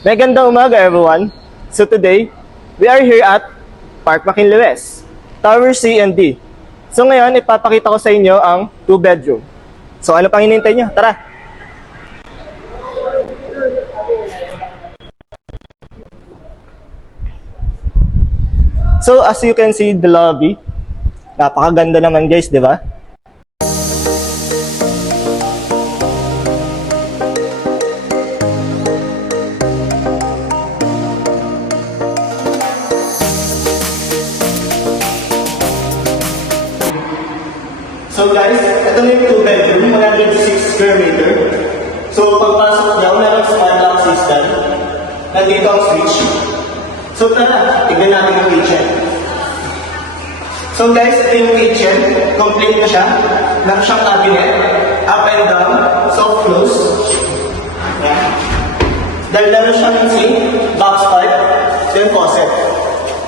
Magandang umaga everyone. So today, we are here at Park McKinley West, Tower C and D. So ngayon, ipapakita ko sa inyo ang 2-bedroom. So ano pang hinihintay nyo? Tara! So as you can see the lobby, napakaganda naman guys, di ba? So guys, ito na yung 2-bedroom, 106 square meter. So pagpasok niya, wala ng smart lock system. Nandito ang switch. So tara, tignan natin yung kitchen. So guys, ito yung kitchen. Complete na siya. Meron siyang cabinet, up and down, soft close. Yan. Dahil meron siyang sink, box pipe, then faucet.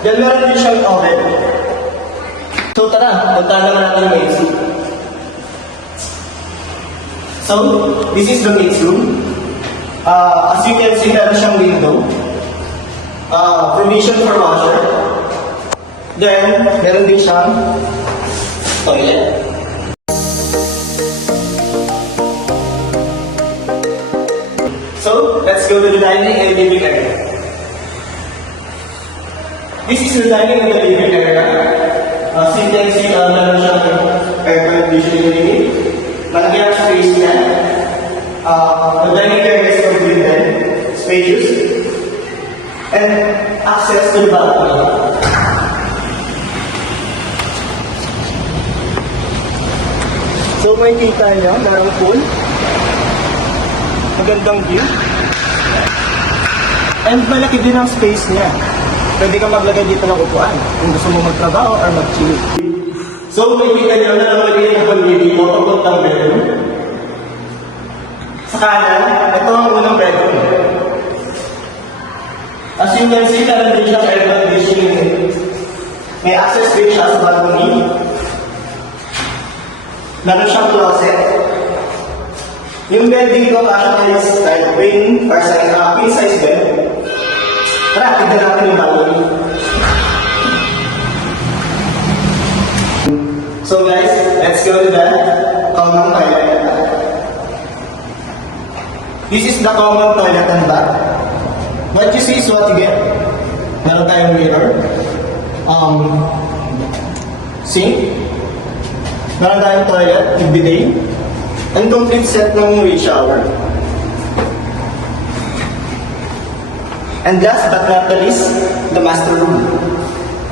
Then meron din siyang oven. So tara, punta naman natin yung AC. So, this is the maid's room. As you can see, meron siyang window. Provision for washer. Then, meron din siyang toilet. So, let's go to the dining and living area. This is the dining and the living area. As you can see, meron siyang air conditioning unit. Malaki ang space niya. The dining area is completed, spacious, and access to the balcony. So makikita niyo, merong pool. Magandang view. And malaki din ang space niya. Pwede kang maglagay dito ng upuan kung gusto mo magtrabaho or mag-chill. So, makikita niyo na naman yung pag-ibig mo papuntang bedroom. Sa kanan, ito ang unang bedroom. As you can see, meron din siya air conditioning. May access switch siya sa balcony. Meron siyang closet. Yung bed dito, is like queen size bed. Tara, tignan natin yung balcony. So guys, let's go to the common toilet. This is the common toilet and bath. What you see is what you get. Meron tayong mirror. Sink. Meron tayong toilet, bidet. And complete set ng wheel shower. And last but not the least, the master room.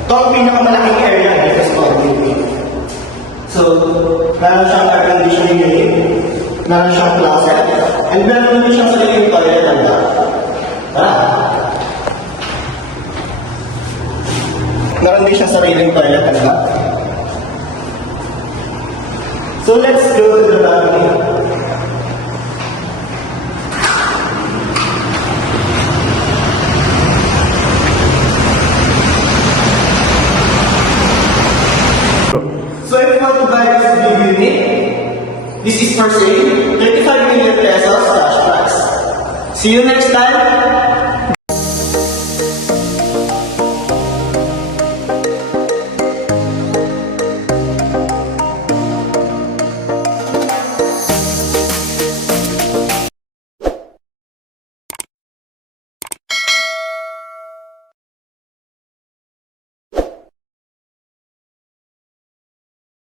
Ito ang pinakamalaking area dito sa common. So, meron siyang air conditioning unit, meron siyang closet, and meron din siyang sariling toilet and bath. Meron din siyang sariling toilet and bath. So, let's go to the balcony. So if you want to buy this big unit, this is for sale, 35 million pesos cash price. See you next time.